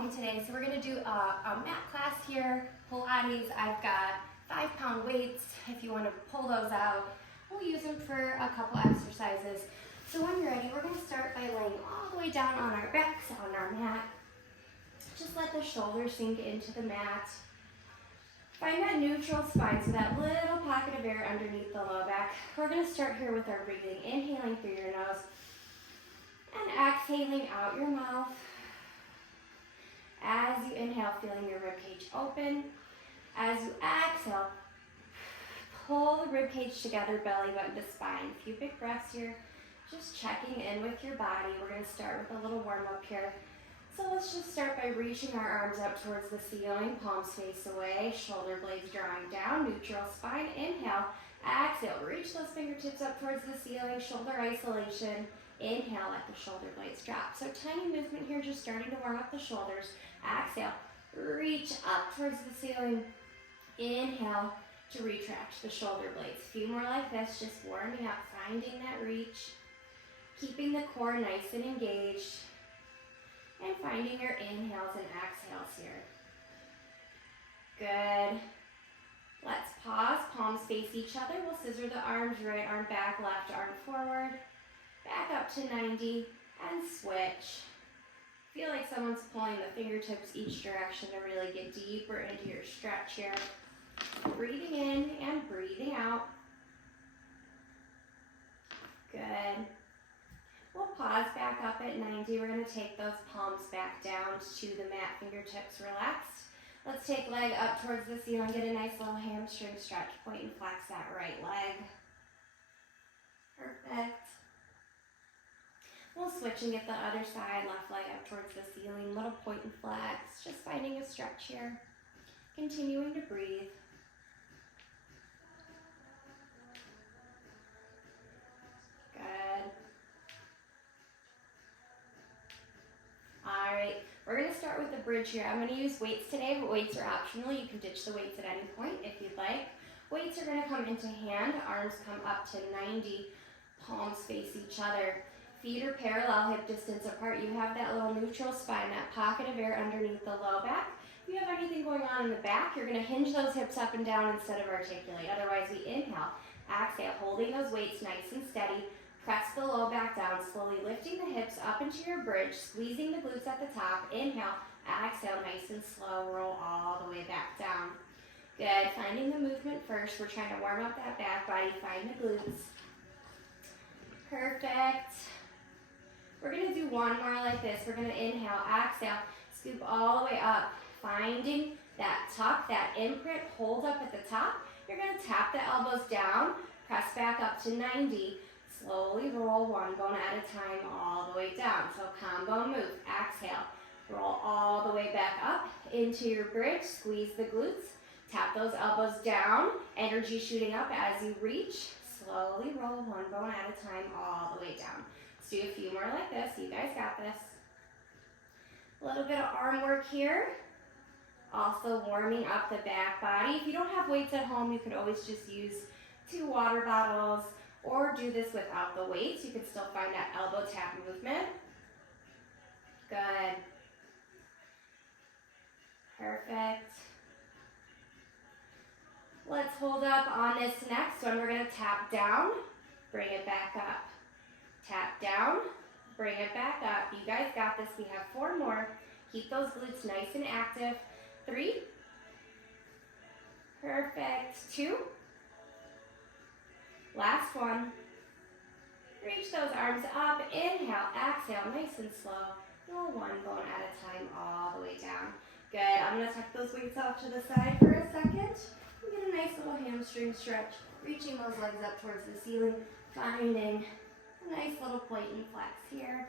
home today, so we're going to do a mat class here, Pilates. I've got 5-pound weights. If you want to pull those out, we'll use them for a couple exercises. So when you're ready, we're going to start by laying all the way down on our backs on our mat. Just let the shoulders sink into the mat. Find that neutral spine, so that little pocket of air underneath the low back. We're going to start here with our breathing, inhaling through your nose and exhaling out your mouth. As you inhale, feeling your ribcage open. As you exhale, pull the ribcage together, belly button to spine. A few big breaths here, just checking in with your body. We're going to start with a little warm up here. So let's just start by reaching our arms up towards the ceiling, palms face away, shoulder blades drawing down, neutral spine. Inhale, exhale, reach those fingertips up towards the ceiling, shoulder isolation. Inhale, let the shoulder blades drop. So tiny movement here, just starting to warm up the shoulders. Exhale, reach up towards the ceiling. Inhale to retract the shoulder blades. A few more like this, just warming up, finding that reach, keeping the core nice and engaged, and finding your inhales and exhales here. Good. Let's pause, palms face each other. We'll scissor the arms, right arm back, left arm forward. Back up to 90 and switch. Feel like someone's pulling the fingertips each direction to really get deeper into your stretch here. Breathing in and breathing out. Good. We'll pause back up at 90. We're going to take those palms back down to the mat, fingertips relaxed. Let's take leg up towards the ceiling. Get a nice little hamstring stretch. Point and flex that right leg. Perfect. We'll switch and get the other side, left leg up towards the ceiling, little point and flex, just finding a stretch here. Continuing to breathe. Good. All right, we're gonna start with the bridge here. I'm gonna use weights today, but weights are optional. You can ditch the weights at any point if you'd like. Weights are gonna come into hand, arms come up to 90, palms face each other. Feet are parallel, hip distance apart. You have that little neutral spine, that pocket of air underneath the low back. If you have anything going on in the back, you're gonna hinge those hips up and down instead of articulate. Otherwise, we inhale, exhale, holding those weights nice and steady. Press the low back down, slowly lifting the hips up into your bridge, squeezing the glutes at the top. Inhale, exhale, nice and slow, roll all the way back down. Good, finding the movement first. We're trying to warm up that back body, find the glutes. Perfect. We're gonna do one more like this. We're gonna inhale, exhale, scoop all the way up, finding that tuck, that imprint, hold up at the top. You're gonna tap the elbows down, press back up to 90, slowly roll one bone at a time all the way down. So combo move, exhale, roll all the way back up into your bridge, squeeze the glutes, tap those elbows down, energy shooting up as you reach, slowly roll one bone at a time all the way down. Do a few more like this. You guys got this. A little bit of arm work here. Also warming up the back body. If you don't have weights at home, you could always just use 2 water bottles or do this without the weights. You could still find that elbow tap movement. Good. Perfect. Let's hold up on this next one. We're going to tap down, bring it back up. Tap down, bring it back up. You guys got this. We have 4 more. Keep those glutes nice and active. 3. Perfect. 2. Last one. Reach those arms up. Inhale, exhale, nice and slow. Roll one bone at a time all the way down. Good. I'm going to tuck those weights off to the side for a second. And get a nice little hamstring stretch. Reaching those legs up towards the ceiling. Finding a nice little point and flex here.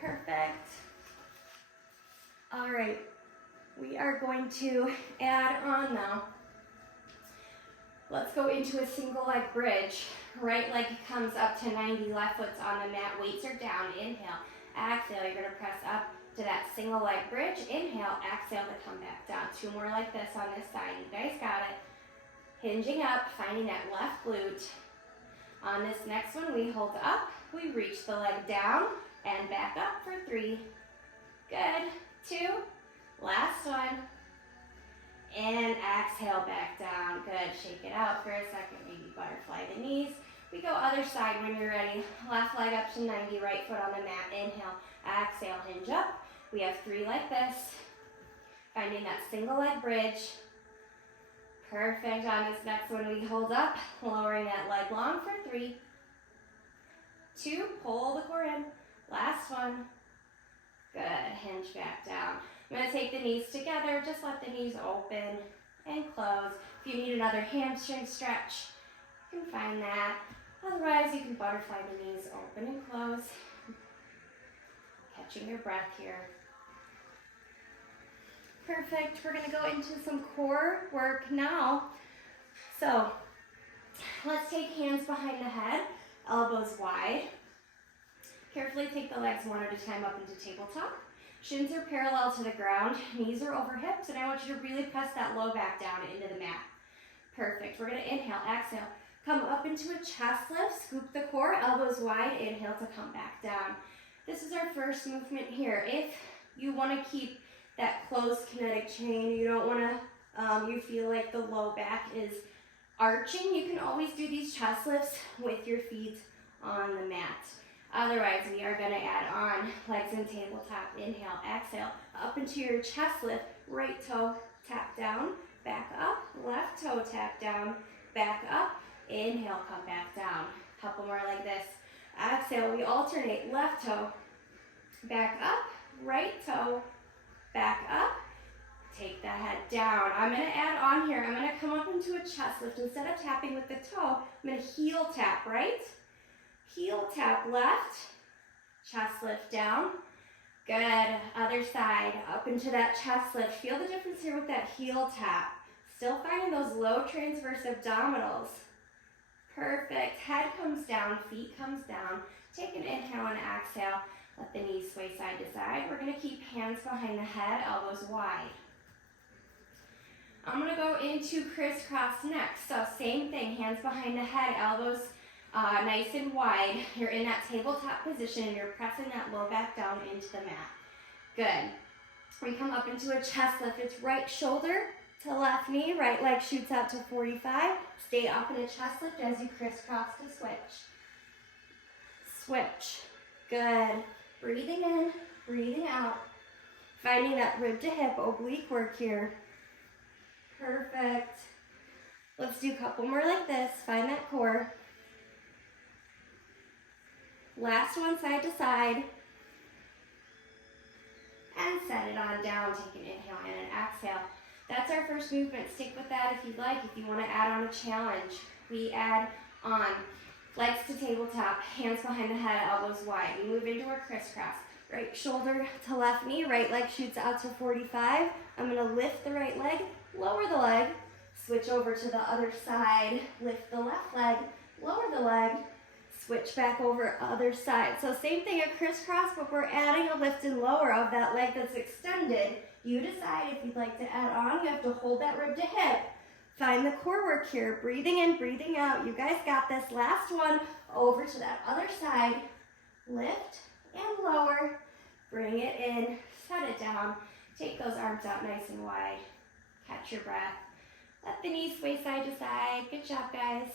Perfect. All right, we are going to add on now. Let's go into a single leg bridge. Right leg comes up to 90, left foot's on the mat, weights are down. Inhale, exhale, you're gonna press up to that single leg bridge. Inhale, exhale to come back down. 2 more like this on this side. You guys got it. Hinging up, finding that left glute. On this next one, we hold up, We reach the leg down and back up for 3. Good. 2. Last one. And exhale back down. Good. Shake it out for a second. Maybe butterfly the knees. We go other side when you're ready. Left leg up to 90, right foot on the mat. Inhale, exhale, hinge up. We have 3 like this. Finding that single leg bridge. Perfect. On this next one, we hold up, lowering that leg long for 3. 2, pull the core in. Last one. Good. Hinge back down. I'm going to take the knees together. Just let the knees open and close. If you need another hamstring stretch, you can find that. Otherwise, you can butterfly the knees open and close. Catching your breath here. Perfect. We're going to go into some core work now. So let's take hands behind the head, elbows wide. Carefully take the legs one at a time up into tabletop. Shins are parallel to the ground, knees are over hips, and I want you to really press that low back down into the mat. Perfect. We're going to inhale, exhale. Come up into a chest lift, scoop the core, elbows wide, inhale to come back down. This is our first movement here. If you want to keep that closed kinetic chain, you don't want to, you feel like the low back is arching, you can always do these chest lifts with your feet on the mat. Otherwise, we are going to add on legs in tabletop. Inhale, exhale, up into your chest lift, right toe tap down, back up, left toe tap down, back up, inhale, come back down. Couple more like this. Exhale, we alternate, left toe, back up, right toe, back up, take the head down. I'm going to add on here, I'm going to come up into a chest lift. Instead of tapping with the toe, I'm going to heel tap right, heel tap left, chest lift down. Good. Other side, up into that chest lift. Feel the difference here with that heel tap. Still finding those low transverse abdominals. Perfect. Head comes down, feet comes down. Take an inhale and exhale. Let the knees sway side to side. We're going to keep hands behind the head, elbows wide. I'm going to go into crisscross next. So same thing, hands behind the head, elbows nice and wide. You're in that tabletop position and you're pressing that low back down into the mat. Good. We come up into a chest lift. It's right shoulder to left knee, right leg shoots out to 45. Stay up in a chest lift as you crisscross to switch. Switch. Good. Breathing in, breathing out. Finding that rib to hip oblique work here. Perfect. Let's do a couple more like this. Find that core. Last one, side to side. And set it on down. Take an inhale and an exhale. That's our first movement. Stick with that if you'd like. If you want to add on a challenge, we add on legs to tabletop, hands behind the head, elbows wide. We move into our crisscross. Right shoulder to left knee, right leg shoots out to 45. I'm going to lift the right leg, lower the leg, switch over to the other side, lift the left leg, lower the leg, switch back over other side. So same thing, a crisscross, but we're adding a lift and lower of that leg that's extended. You decide if you'd like to add on. You have to hold that rib to hip. Find the core work here. Breathing in, breathing out. You guys got this. Last one, over to that other side. Lift and lower. Bring it in, set it down. Take those arms out nice and wide. Catch your breath. Let the knees sway side to side. Good job, guys.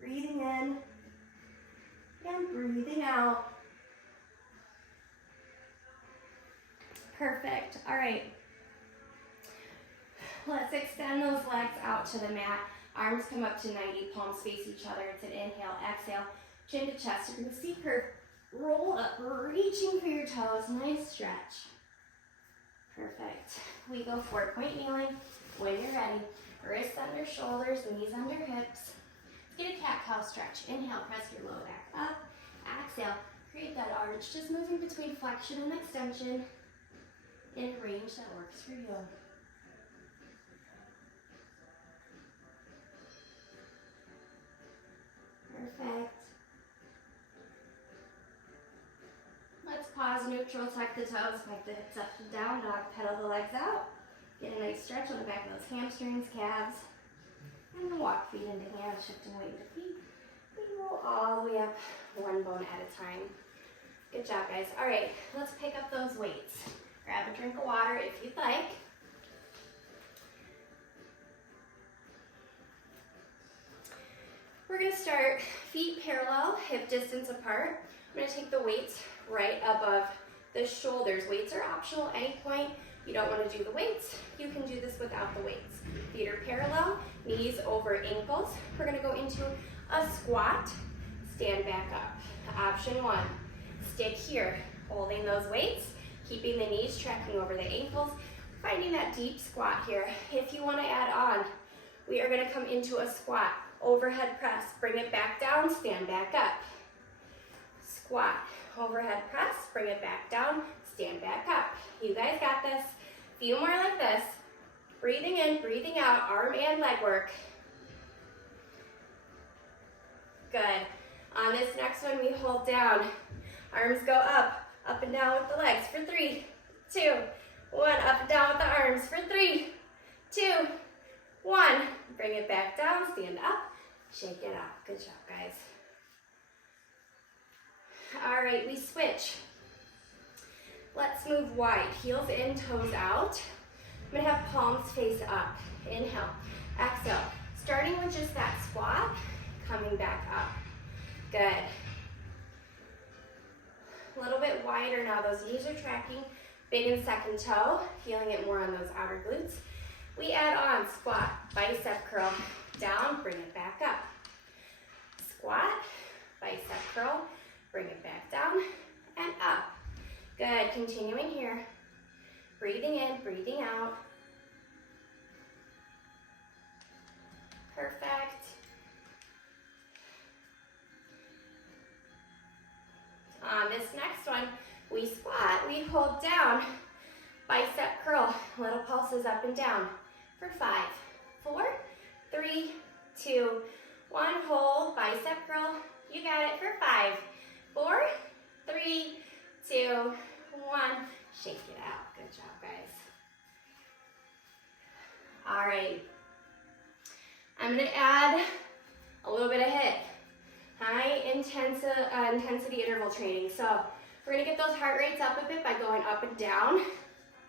Breathing in and breathing out. Perfect. All right. Let's extend those legs out to the mat. Arms come up to 90, palms face each other. It's an inhale, exhale, chin to chest. You're going to see her roll up, reaching for your toes. Nice stretch. Perfect. We go 4-point kneeling. When you're ready, wrists under shoulders, knees under hips. Let's get a cat-cow stretch. Inhale, press your low back up. Exhale, create that arch. Just moving between flexion and extension in a range that works for you. Perfect. Let's pause, neutral, tuck the toes, pike the hips up and down, dog, pedal the legs out. Get a nice stretch on the back of those hamstrings, calves. And walk feet into hands, shifting weight to feet. We roll all the way up, one bone at a time. Good job, guys. All right, let's pick up those weights. Grab a drink of water if you'd like. We're gonna start feet parallel, hip distance apart. I'm gonna take the weights right above the shoulders. Weights are optional at any point. You don't wanna do the weights, you can do this without the weights. Feet are parallel, knees over ankles. We're gonna go into a squat, stand back up. Option one, stick here, holding those weights, keeping the knees tracking over the ankles, finding that deep squat here. If you wanna add on, we are gonna come into a squat, overhead press, bring it back down, stand back up. Squat, overhead press, bring it back down, stand back up. You guys got this. Few more like this. Breathing in, breathing out, arm and leg work. Good. On this next one, we hold down. Arms go up and down with the legs for 3, 2, 1. Up and down with the arms for 3, 2, 1. Bring it back down, stand up, shake it out. Good job, guys. All right, we switch. Let's move wide, heels in, toes out. I'm gonna have palms face up. Inhale, exhale. Starting with just that squat, coming back up. Good. A little bit wider now, those knees are tracking. Big and second toe, feeling it more on those outer glutes. We add on squat, bicep curl, down, bring it back up. Squat, bicep curl, bring it back down and up. Good, continuing here. Breathing in, breathing out. Perfect. On this next one, we squat, we hold down, bicep curl, little pulses up and down for 5, 4, 3, 2, 1. Hold, bicep curl. You got it for 5, 4, 3, 2, 1. Shake it out. Good job, guys. All right. I'm going to add a little bit of HIIT, high intensity interval training. So we're going to get those heart rates up a bit by going up and down. You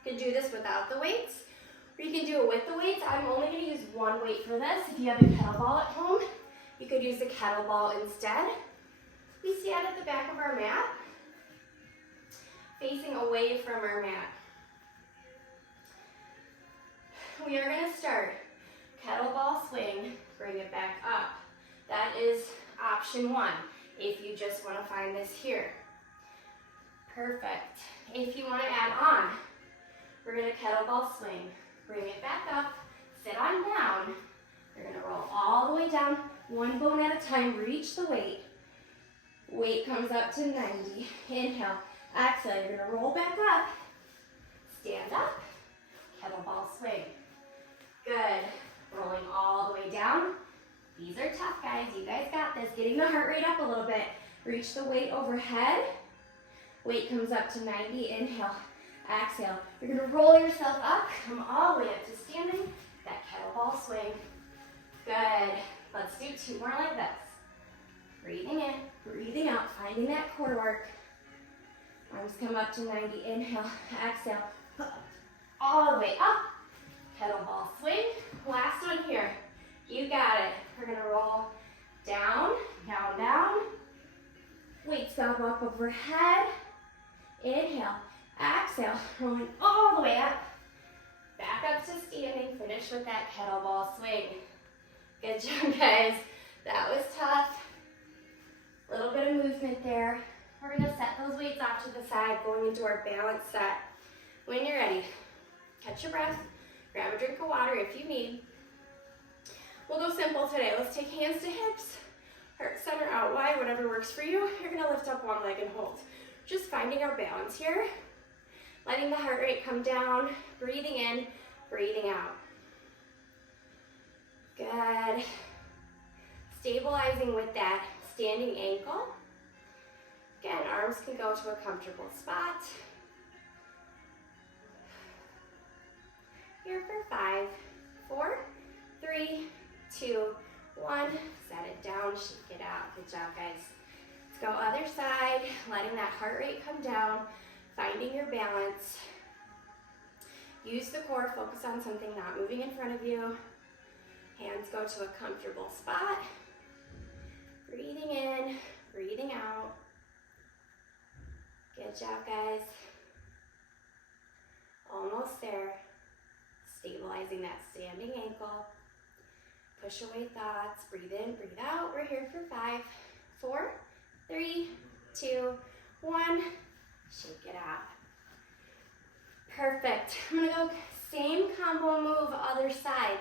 can do this without the weights, or you can do it with the weights. I'm only going to use one weight for this. If you have a kettlebell at home, you could use the kettlebell instead. We stand at the back of our mat, facing away from our mat. We are going to start kettlebell swing, bring it back up. That is option one, if you just want to find this here. Perfect. If you want to add on, we're going to kettlebell swing, bring it back up, sit on down. You're going to roll all the way down, one bone at a time, reach the weight. Weight comes up to 90. Inhale, exhale, you're going to roll back up, stand up, kettlebell swing. Good. Rolling all the way down. These are tough, guys. You guys got this. Getting the heart rate up a little bit. Reach the weight overhead. Weight comes up to 90. Inhale, exhale. You're going to roll yourself up. Come all the way up to standing. That kettlebell swing. Good. Let's do 2 more like this. Breathing in, breathing out, finding that core work. Arms come up to 90. Inhale, exhale. All the way up. Kettlebell swing. Last one here. You got it. We're going to roll down, down, down. Weights come up overhead. Inhale, exhale. Rolling all the way up. Back up to standing. Finish with that kettlebell swing. Good job, guys. That was tough. A little bit of movement there. We're going to set those weights off to the side, going into our balance set. When you're ready, catch your breath. Grab a drink of water if you need. We'll go simple today. Let's take hands to hips, heart center out wide, whatever works for you. You're going to lift up one leg and hold. Just finding our balance here. Letting the heart rate come down, breathing in, breathing out. Good. Stabilizing with that standing ankle. Again, arms can go to a comfortable spot. Here for 5, 4, 3, 2, 1. Set it down, shake it out. Good job, guys. Let's go other side, letting that heart rate come down, finding your balance. Use the core, focus on something not moving in front of you. Hands go to a comfortable spot. Breathing in, breathing out. Good job, guys. Almost there. Stabilizing that standing ankle. Push away thoughts. Breathe in, breathe out. We're here for 5, 4, 3, 2, 1. Shake it out. Perfect. I'm gonna go same combo move, other side.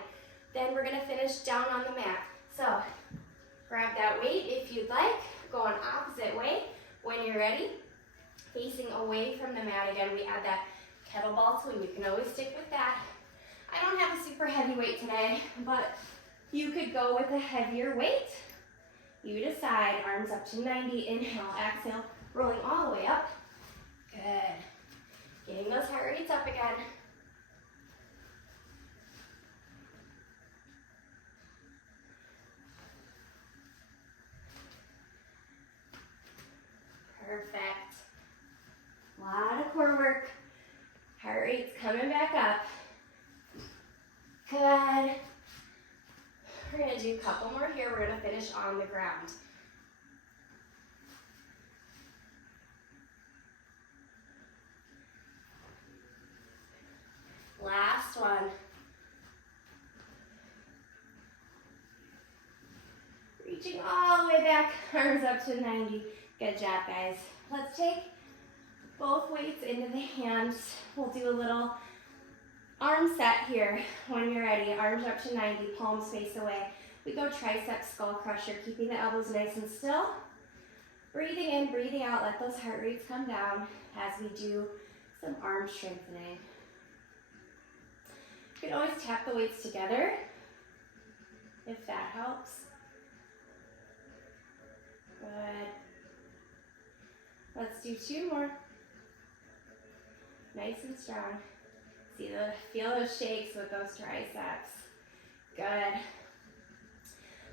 Then we're gonna finish down on the mat. So grab that weight if you'd like. Going opposite way when you're ready. Facing away from the mat again. We add that kettlebell swing. You can always stick with that. I don't have a super heavy weight today, but you could go with a heavier weight. You decide. Arms up to 90. Inhale, exhale, rolling all the way up. Good. Getting those heart rates up again. Perfect. A lot of core work. Heart rate's coming back up. Good. We're going to do a couple more here. We're going to finish on the ground. Last one. Reaching all the way back, arms up to 90. Good job, guys. Let's take both weights into the hands. We'll do a little arm set here when you're ready. Arms up to 90, palms face away. We go tricep skull crusher, keeping the elbows nice and still. Breathing in, breathing out. Let those heart rates come down as we do some arm strengthening. You can always tap the weights together if that helps. Good. Let's do 2 more. Nice and strong. Feel those shakes with those triceps. Good.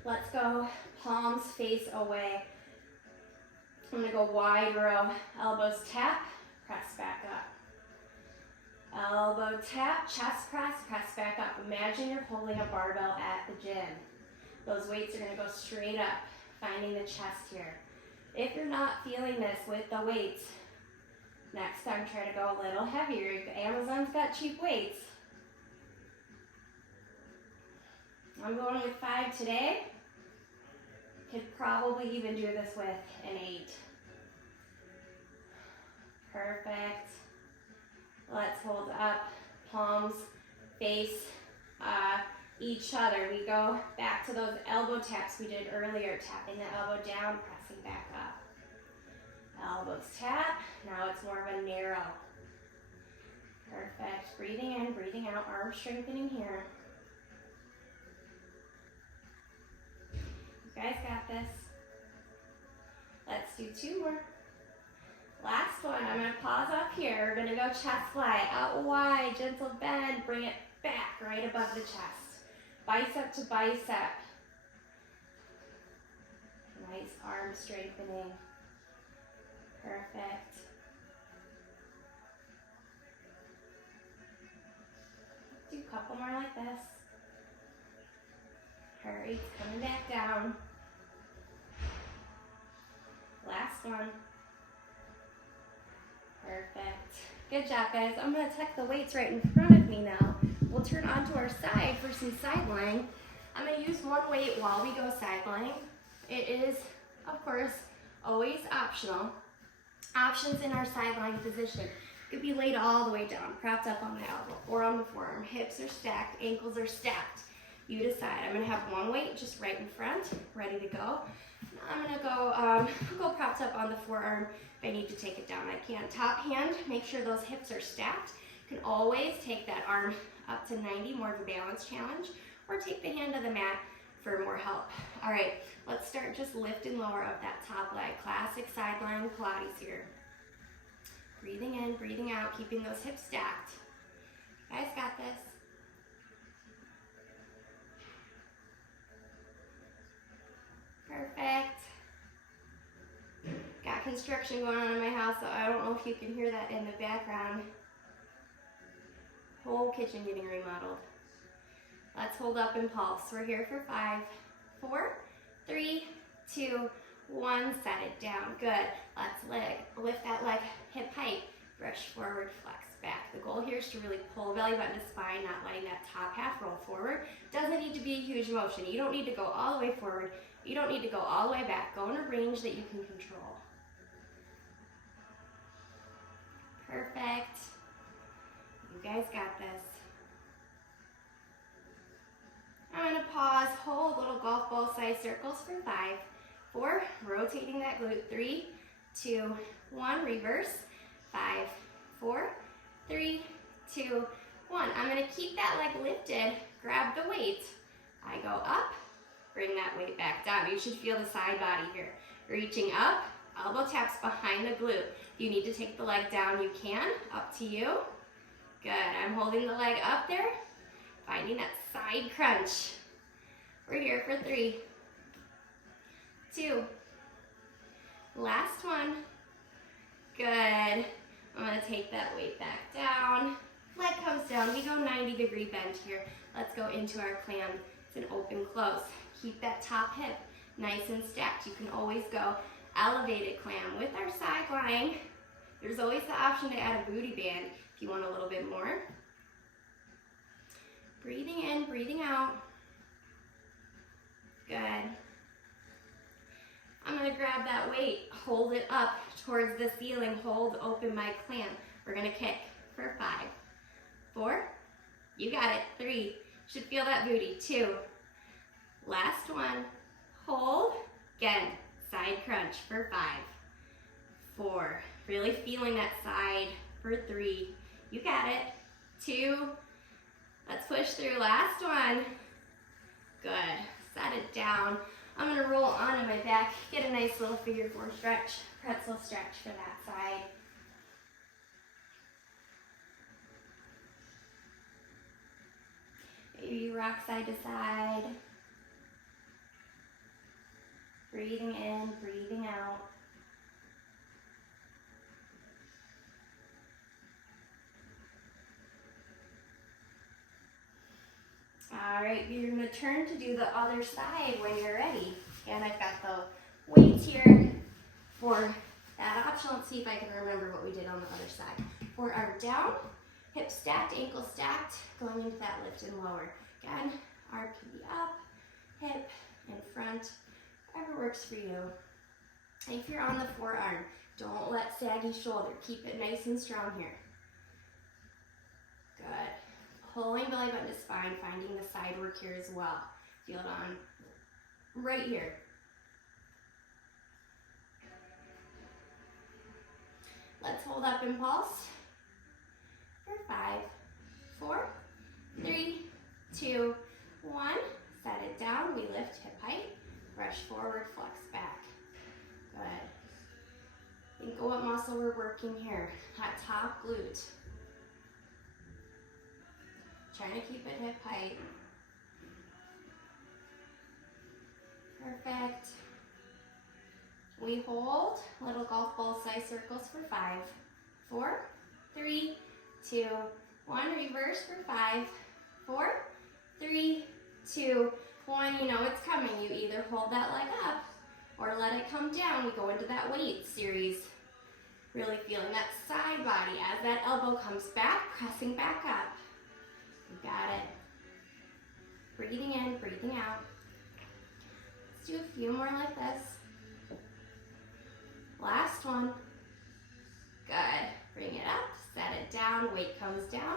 Let's go palms face away. I'm gonna go wide row. Elbows tap, press back up. Elbow tap, chest press, press back up. Imagine you're holding a barbell at the gym. Those weights are gonna go straight up, finding the chest here. If you're not feeling this with the weights, next time try to go a little heavier. Amazon's got cheap weights. I'm going with 5 today. Could probably even do this with an 8. Perfect. Let's hold up, palms face each other. We go back to those elbow taps we did earlier, tapping the elbow down, pressing back up. Elbows tap, now it's more of a narrow. Perfect, breathing in, breathing out, arm strengthening here. You guys got this. Let's do 2 more. Last one, I'm gonna pause up here. We're gonna go chest fly, out wide, gentle bend, bring it back right above the chest. Bicep to bicep. Nice arm strengthening. Perfect. Do a couple more like this. Heart rate's coming back down. Last one. Perfect. Good job, guys. I'm going to tuck the weights right in front of me now. We'll turn onto our side for some side lying. I'm going to use one weight while we go side lying. It is, of course, always optional. Options in our side lying position. It could be laid all the way down, propped up on the elbow or on the forearm. Hips are stacked, ankles are stacked. You decide. I'm going to have one weight just right in front, ready to go. I'm going to go propped up on the forearm if I need to take it down. I can. Top hand, make sure those hips are stacked. You can always take that arm up to 90, more of a balance challenge, or take the hand to the mat for more help. All right, let's start just lift and lower of that top leg. Classic side lying Pilates here. Breathing in, breathing out, keeping those hips stacked. You guys got this. construction going on in my house, so I don't know if you can hear that in the background. Whole kitchen getting remodeled. Let's hold up and pulse. We're here for 5, 4, 3, 2, 1. Set it down. Good. Let's lift that leg hip height. Brush forward, flex back. The goal here is to really pull belly button to spine, not letting that top half roll forward. Doesn't need to be a huge motion. You don't need to go all the way forward. You don't need to go all the way back. Go in a range that you can control. Perfect. You guys got this. I'm going to pause, hold little golf ball size circles for 5, 4, rotating that glute, 3, 2, 1, reverse, 5, 4, 3, 2, 1. I'm going to keep that leg lifted, grab the weight. I go up, bring that weight back down. You should feel the side body here. Reaching up, elbow taps behind the glute. If you need to take the leg down, you can, up to you. Good, I'm holding the leg up there, finding that side crunch. We're here for 3, 2, last one. Good. I'm going to take that weight back down. Leg comes down. We go 90-degree bend here. Let's go into our clam. It's an open close. Keep that top hip nice and stacked. You can always go elevated clam. With our side lying, there's always the option to add a booty band if you want a little bit more. Breathing in, breathing out. Good. I'm going to grab that weight, hold it up towards the ceiling, hold open my clam. We're going to kick for 5, 4, you got it, 3, should feel that booty, 2, last one, hold, again, side crunch for 5, 4, really feeling that side for 3, you got it, 2, let's push through, last one, good, set it down. I'm going to roll onto my back, get a nice little figure 4 stretch, pretzel stretch for that side. Maybe you rock side to side. Breathing in, breathing out. All right, you're going to turn to do the other side when you're ready. And I've got the weights here for that option. Let's see if I can remember what we did on the other side. For our down, hip stacked, ankle stacked, going into that lift and lower. Again, RP up, hip in front, whatever works for you. If you're on the forearm, don't let saggy shoulder. Keep it nice and strong here. Good. Pulling belly button to spine, finding the side work here as well. Feel it on right here. Let's hold up and pulse for 5, 4, 3, 2, 1. Set it down. We lift hip height, brush forward, flex back. Good. Think of what muscle we're working here. That top glute. Trying to keep it hip height. Perfect. We hold little golf ball size circles for 5, 4, 3, 2, 1. Reverse for 5, 4, 3, 2, 1. You know it's coming. You either hold that leg up or let it come down. We go into that weight series. Really feeling that side body as that elbow comes back, pressing back up. You got it. Breathing in, breathing out. Let's do a few more like this. Last one. Good. Bring it up, set it down, weight comes down.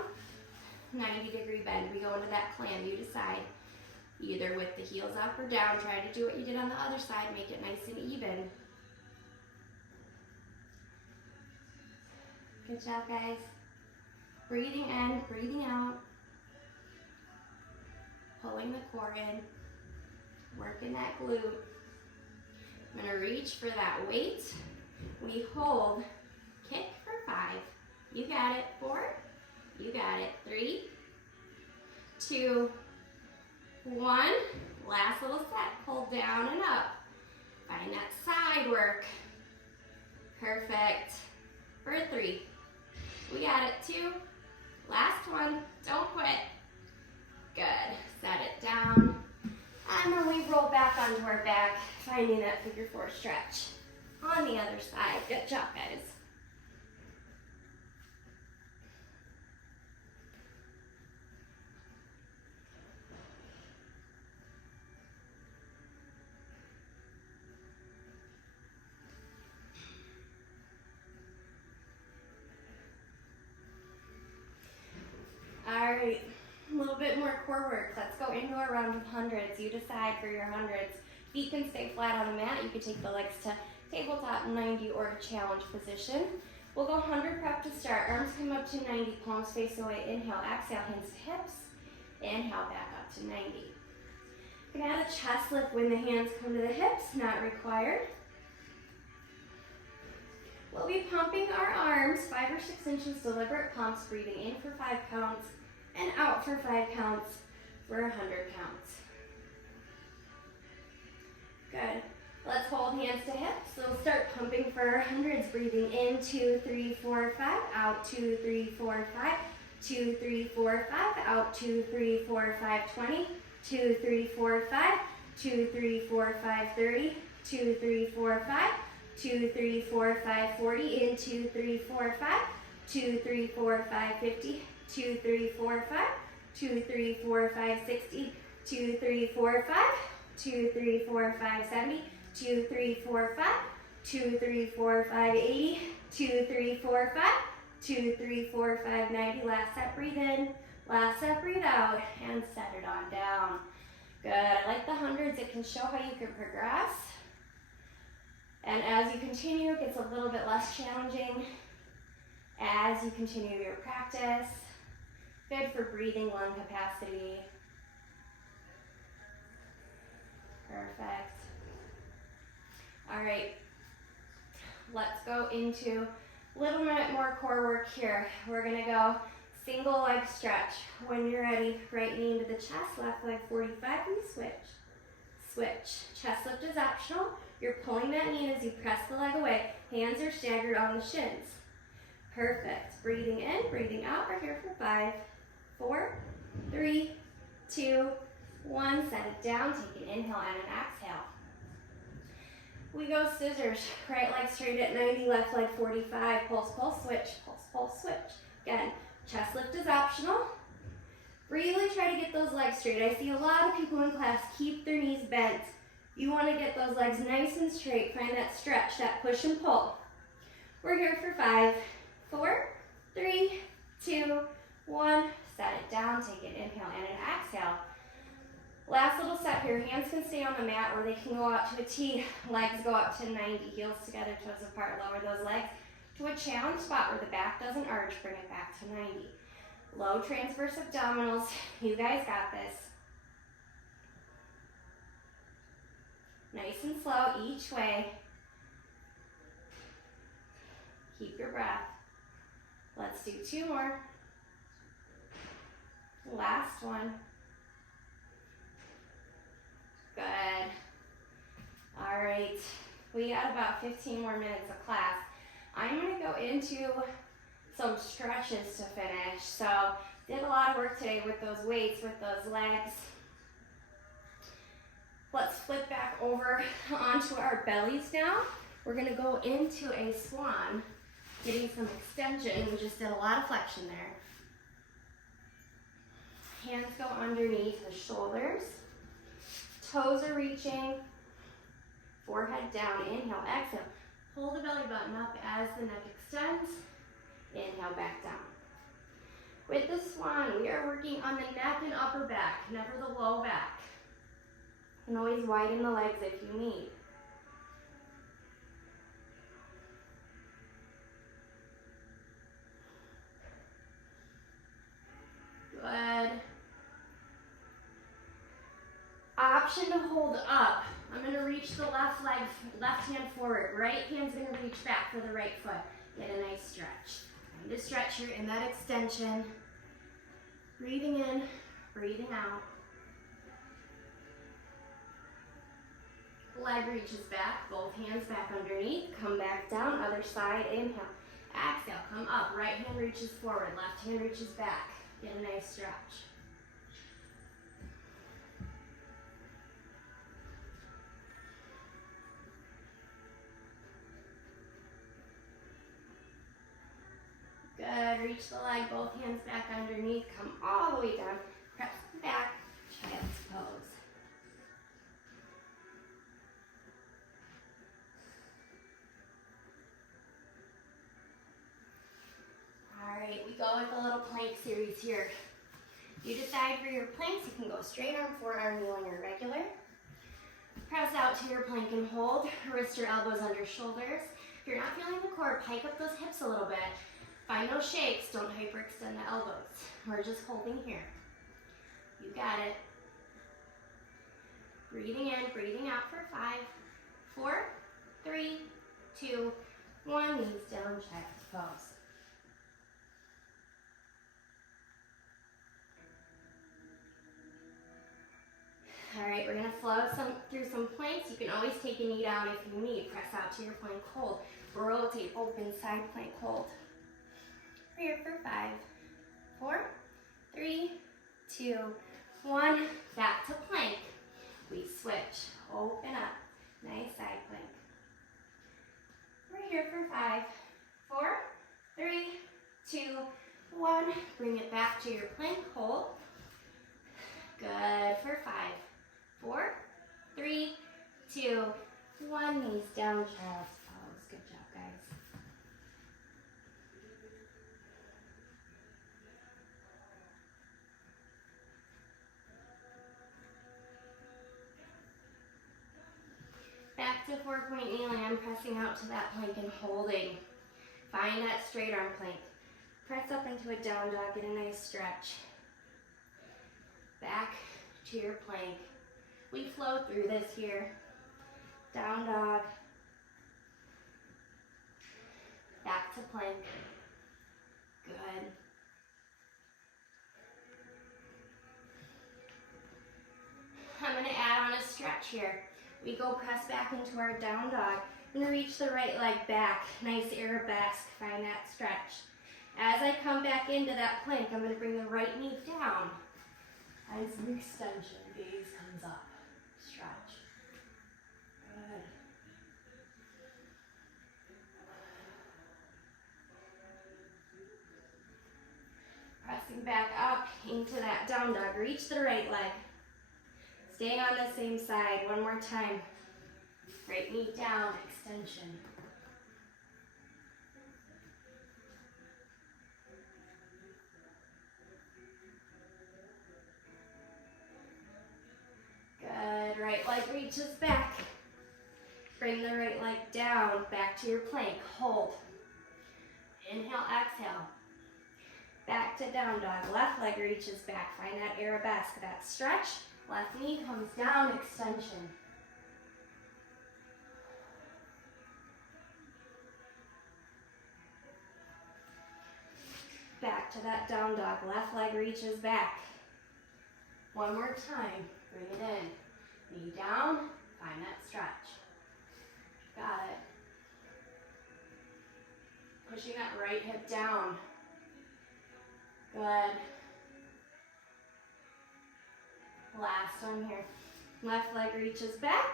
90-degree bend. We go into that clam. You decide. Either with the heels up or down. Try to do what you did on the other side. Make it nice and even. Good job, guys. Breathing in, breathing out. Pulling the core in. Working that glute. I'm going to reach for that weight. We hold. Kick for 5. You got it. 4. You got it. 3, 2, 1. Last little set. Pull down and up. Find that side work. Perfect. For 3. We got it. 2. Last one. Don't quit. Good. Set it down. And then we roll back onto our back, finding that figure 4 stretch. On the other side. Good job, guys. All right, a little bit more core work. Let's go into a round of hundreds. You decide for your hundreds. Feet can stay flat on the mat. You can take the legs to tabletop 90 or challenge position. We'll go 100 prep to start. Arms come up to 90, palms face away. Inhale, exhale, hands to hips. Inhale, back up to 90. We're gonna add a chest lift when the hands come to the hips, not required. We'll be pumping our arms 5 or 6 inches, deliberate pumps, breathing in for 5 counts and out for 5 counts for 100 counts. Good. Let's hold hands to hips. So we'll start pumping for hundreds, breathing in 2, 3, 4, 5, out 2, 3, 4, 5, 2, 3, 4, 5, out 2, 3, 4, 5, 20, 2, 3, 4, 5, 2, 3, 4, 5, 30, 2, 3, 4, 5, 2, 3, 4, 5, 40, in 2, 3, 4, 5, 2, 3, 4, 5, 50, 2, 3, 4, 5, 2, 3, 4, 5, 60, 2, 3, 4, 5, 2, 3, 4, 5, 70, 2, 3, 4, 5, 2, 3, 4, 5, 80, 2, 3, 4, 5, 2, 3, 4, 5, 90. Last set, breathe in. Last set, breathe out, and set it on down. Good. I like the hundreds. It can show how you can progress. And as you continue, it gets a little bit less challenging as you continue your practice. Good for breathing, lung capacity. Perfect. All right, let's go into a little bit more core work here. We're gonna go single leg stretch. When you're ready, right knee into the chest, left leg 45, and switch. Switch. Chest lift is optional. You're pulling that knee as you press the leg away. Hands are staggered on the shins. Perfect. Breathing in, breathing out. We're here for 5, 4, 3, 2, 1. Set it down. Take an inhale and an exhale. We go scissors. Right leg straight at 90, left leg 45. Pulse, pulse, switch. Pulse, pulse, switch. Again, chest lift is optional. Really try to get those legs straight. I see a lot of people in class keep their knees bent. You want to get those legs nice and straight. Find that stretch, that push and pull. We're here for 5, 4, 3, 2, 1. Set it down. Take an inhale and an exhale. Last little set here. Hands can stay on the mat or they can go out to a T. Legs go up to 90. Heels together, toes apart. Lower those legs to a challenge spot where the back doesn't arch. Bring it back to 90. Low transverse abdominals. You guys got this. Nice and slow each way. Keep your breath. Let's do 2 more. Last one. Good. All right. We got about 15 more minutes of class. I'm going to go into some stretches to finish. So did a lot of work today with those weights, with those legs. Let's flip back over onto our bellies now. We're gonna go into a swan, getting some extension. We just did a lot of flexion there. Hands go underneath the shoulders. Toes are reaching. Forehead down, inhale, exhale. Pull the belly button up as the neck extends. Inhale, back down. With the swan, we are working on the neck and upper back, never the low back. You can always widen the legs if you need. Good. Option to hold up. I'm going to reach the left leg, left hand forward. Right hand's going to reach back for the right foot. Get a nice stretch. Find a stretch here in that extension. Breathing in, breathing out. leg reaches back, both hands back underneath, come back down, other side, inhale. Exhale, come up, right hand reaches forward, left hand reaches back. Get a nice stretch. Good, reach the leg, both hands back underneath, come all the way down, press back, child's pose. All right, we go with a little plank series here. You decide for your planks, you can go straight arm, forearm, kneeling, or regular. Press out to your plank and hold, wrist or elbows under shoulders. If you're not feeling the core, pike up those hips a little bit. Find those shakes, don't hyperextend the elbows. We're just holding here. You got it. Breathing in, breathing out for 5, 4, 3, 2, 1. Knees down, child's pose. All right, we're gonna flow through some planks. You can always take a knee down if you need. Press out to your plank hold. Rotate, open, side plank hold. We're here for 5, 4, 3, 2, 1. Back to plank. We switch, open up, nice side plank. We're here for 5, 4, 3, 2, 1. Bring it back to your plank hold. Good for 5, 4, 3, 2, 1. Knees down, child's pose. Good job, guys. Back to 4-point kneeling. I'm pressing out to that plank and holding. Find that straight arm plank. Press up into a down dog. Get a nice stretch. Back to your plank. We flow through this here. Down dog. Back to plank. Good. I'm going to add on a stretch here. We go press back into our down dog. I'm going to reach the right leg back. Nice arabesque. Find that stretch. As I come back into that plank, I'm going to bring the right knee down. Find some extension. Gaze comes up. Stretch. Good. Pressing back up into that down dog. Reach the right leg. Staying on the same side. One more time. Right knee down. Extension. Good. Right leg reaches back. Bring the right leg down. Back to your plank. Hold. Inhale, exhale. Back to down dog. Left leg reaches back. Find that arabesque, that stretch. Left knee comes down, extension. Back to that down dog. Left leg reaches back. One more time. Bring it in. Knee down. Find that stretch. Got it. Pushing that right hip down. Good. Last one here. Left leg reaches back.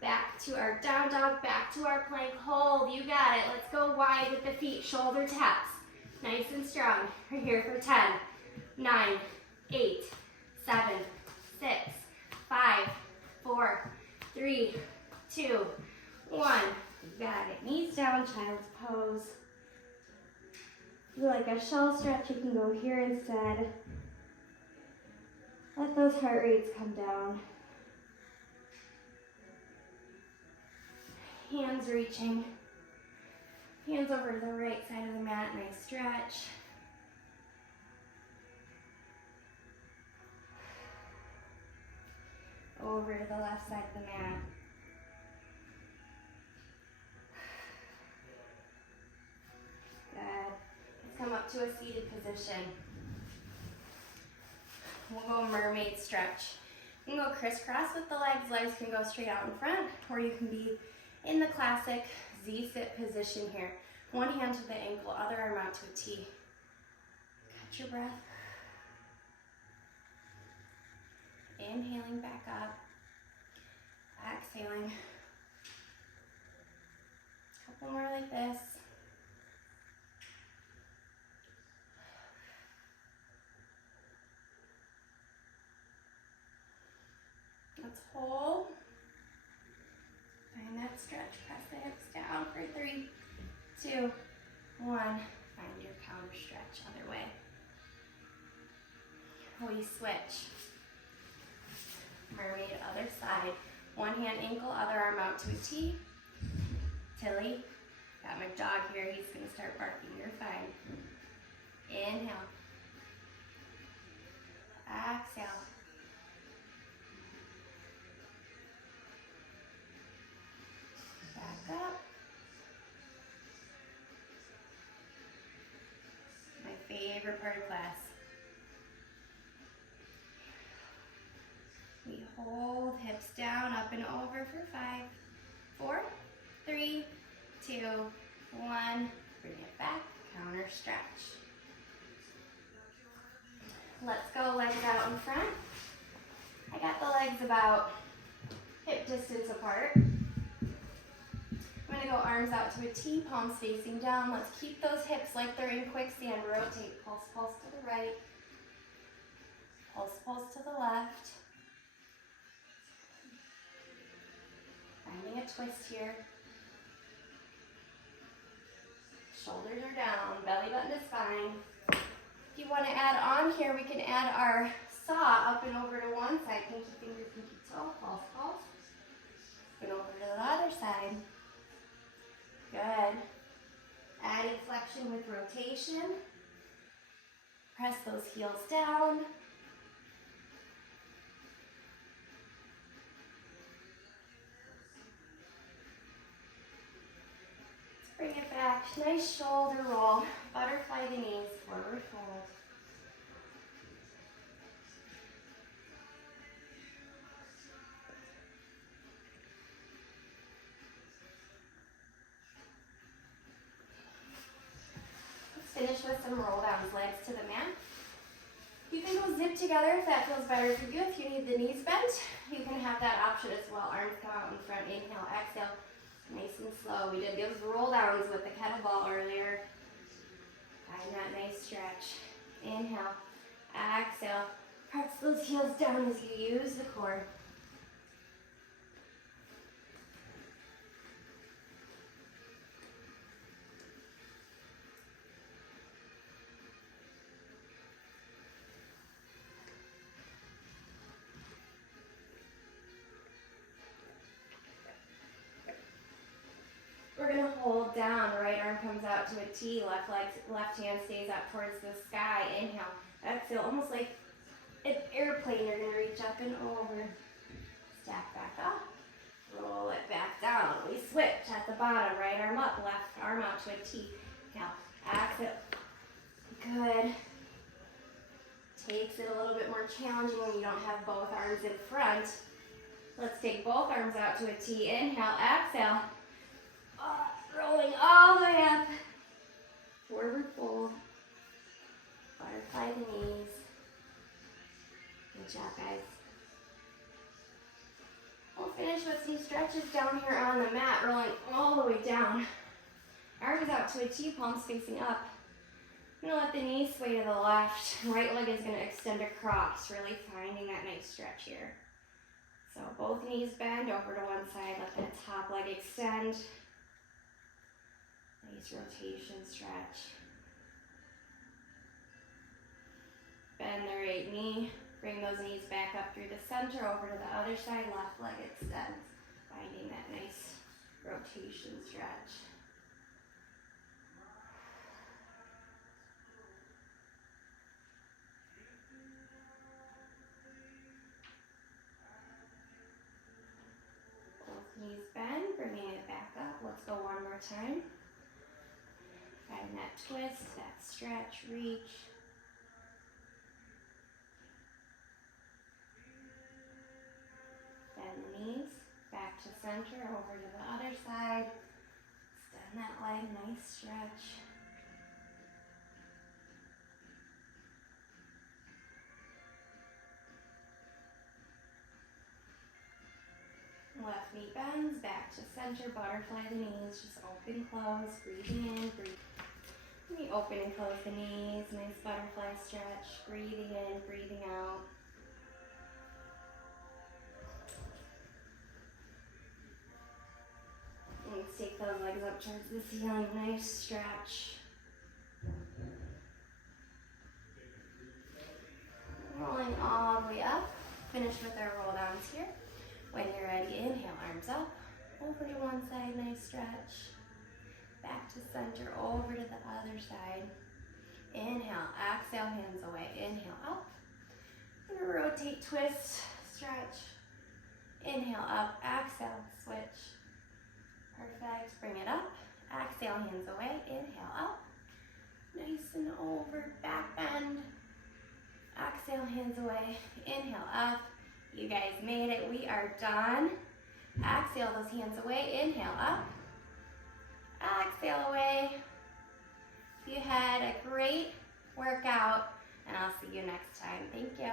Back to our down dog, back to our plank hold. You got it. Let's go wide with the feet, shoulder taps. Nice and strong. We're here for 10, 9, 8, 7, 6, 5, 4, 3, 2, 1. You got it. Knees down, child's pose. If you like a shell stretch, you can go here instead. Let those heart rates come down. Hands reaching. Hands over to the right side of the mat. Nice stretch. Over to the left side of the mat. Good. Let's come up to a seated position. We'll go mermaid stretch. You can go crisscross with the legs. Legs can go straight out in front, or you can be in the classic Z-sit position here. One hand to the ankle, other arm out to a T. Catch your breath. Inhaling back up. Exhaling. Couple more like this. Let's hold. Find that stretch. Press the hips down for 3, 2, 1. Find your counter stretch. Other way. We switch. Mermaid, other side. One hand ankle, other arm out to a T. Tilly. Got my dog here. He's going to start barking. You're fine. Inhale. Exhale. Back up. My favorite part of class. We hold, hips down, up and over for 5, 4, 3, 2, 1. Bring it back, counter stretch. Let's go, legs out in front. I got the legs about hip distance apart. I'm gonna go arms out to a T, palms facing down. Let's keep those hips like they're in quicksand. Rotate, pulse, pulse to the right. Pulse, pulse to the left. Finding a twist here. Shoulders are down, belly button to spine. If you want to add on here, we can add our saw up and over to one side. Pinky finger, pinky toe, pulse, pulse. And over to the other side. Good. Adding flexion with rotation. Press those heels down. Bring it back, nice shoulder roll. Butterfly the knees, forward fold. Let's finish with some roll downs, legs to the mat. You can go zip together if that feels better for you. If you need the knees bent, you can have that option as well. Arms come out in front, inhale, exhale. Nice and slow. We did those roll downs with the kettlebell earlier. Find that nice stretch. Inhale, exhale. Press those heels down as you use the core. We're gonna hold down, right arm comes out to a T, left hand stays up towards the sky. Inhale, exhale, almost like an airplane. You're gonna reach up and over. Stack back up, roll it back down. We switch at the bottom, right arm up, left arm out to a T. Now, exhale, good. Takes it a little bit more challenging when you don't have both arms in front. Let's take both arms out to a T. Inhale, exhale. Rolling all the way up. Forward fold. Butterfly the knees. Good job, guys. We'll finish with some stretches down here on the mat, rolling all the way down. Arms out to a T, palms facing up. I'm gonna let the knees sway to the left. Right leg is gonna extend across, really finding that nice stretch here. So both knees bend over to one side, let that top leg extend. Nice rotation stretch. Bend the right knee. Bring those knees back up through the center, over to the other side. Left leg extends. Finding that nice rotation stretch. Both knees bend, bringing it back up. Let's go one more time. Find that twist, that stretch, reach. center, over to the other side. Extend that leg, nice stretch. Left knee bends, back to center, butterfly the knees, just open, close, breathing in, breathe. Let me open and close the knees, nice butterfly stretch, breathing in, breathing out. Let's take those legs up towards the ceiling, nice stretch. Rolling all the way up, finish with our roll downs here. When you're ready, inhale, arms up, over to one side, nice stretch. Back to center, over to the other side. Inhale, exhale, hands away. Inhale, up. I'm gonna rotate, twist, stretch. Inhale, up, exhale, switch. Perfect, bring it up. Exhale, hands away. Inhale, up. Nice and over, back bend. Exhale, hands away. Inhale, up. You guys made it, we are done. Exhale those hands away, inhale up. Exhale away. You had a great workout, and I'll see you next time. Thank you.